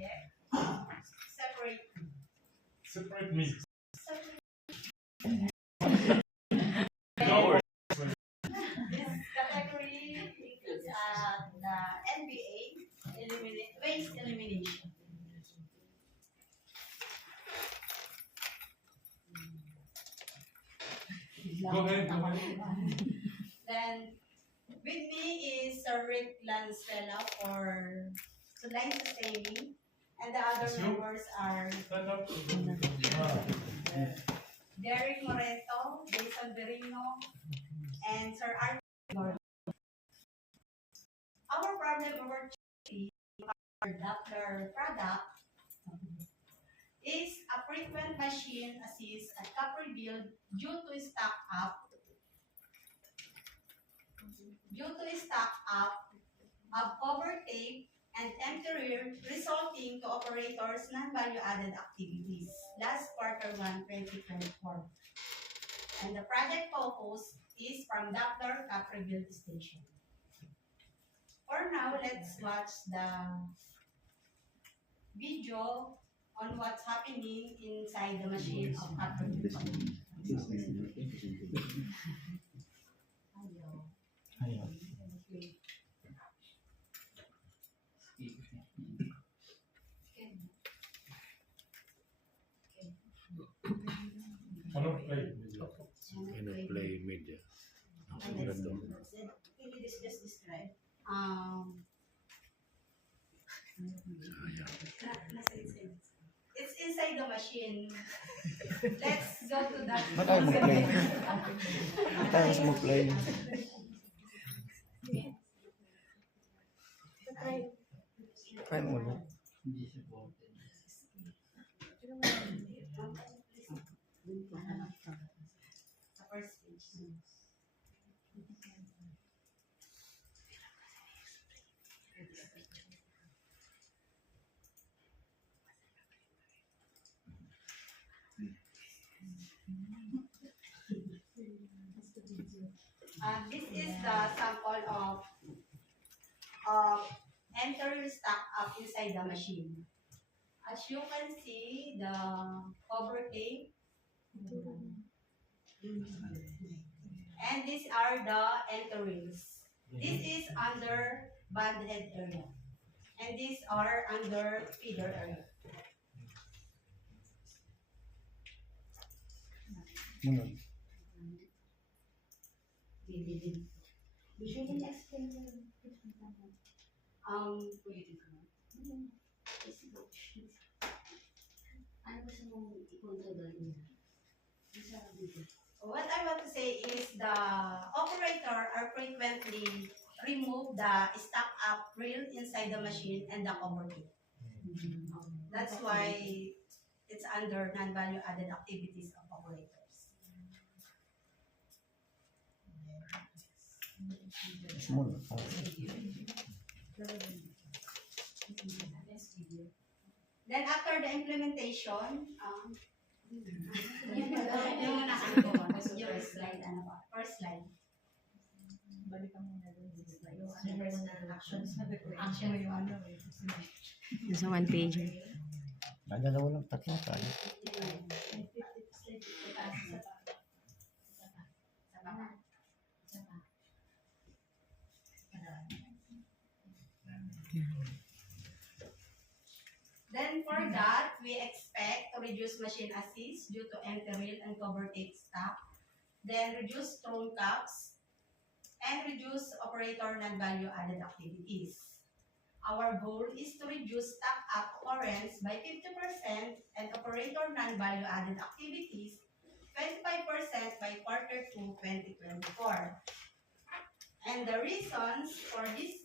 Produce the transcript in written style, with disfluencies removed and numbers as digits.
project. Separate. Separate me. This category includes the NBA, waste elimination. Go ahead. Then with me is Sir Rick Lancela for line sustaining, and the other members are Stand up. Derek Moreto, Jason Berino, and Sir Art. Our problem opportunity for Doppler product is a frequent machine assist at cap rebuild due to stack up of cover tape and empty rear, resulting to operators non-value added activities last quarter 1, 2024. And the project focus is from Doppler cap rebuild station. For now, let's watch the video on what's happening inside the machine of cap rebuild. Cannot play. Cannot play media. Can you just describe? It's inside the machine. Let's go to that. Matay mo play. Matay mo play. Try mo ulit. Sa first page. This is the sample of enter stack up inside the machine. As you can see, the cover tape, and these are the entries. This is under band head area, and these are under feeder area. Usually explain pwede ka. Ano gusto mong i-control niya? What I want to say is the operator are frequently remove the stack up reel inside the machine and the cover tape. That's why it's under non-value added activities of operators. Small. Then after the implementation, yung slide, ano ba? First slide. Balikan mo na doon. Action yung ano. Nasa one page. Dalawa lang, tatlo tayo. Then for that, we expect to reduce machine assist due to empty reel and cover tape stack. Then reduce thrown caps and reduce operator non-value added activities. Our goal is to reduce stack up occurrence by 50% and operator non-value added activities 25% by quarter 2, 2024. And the reasons for this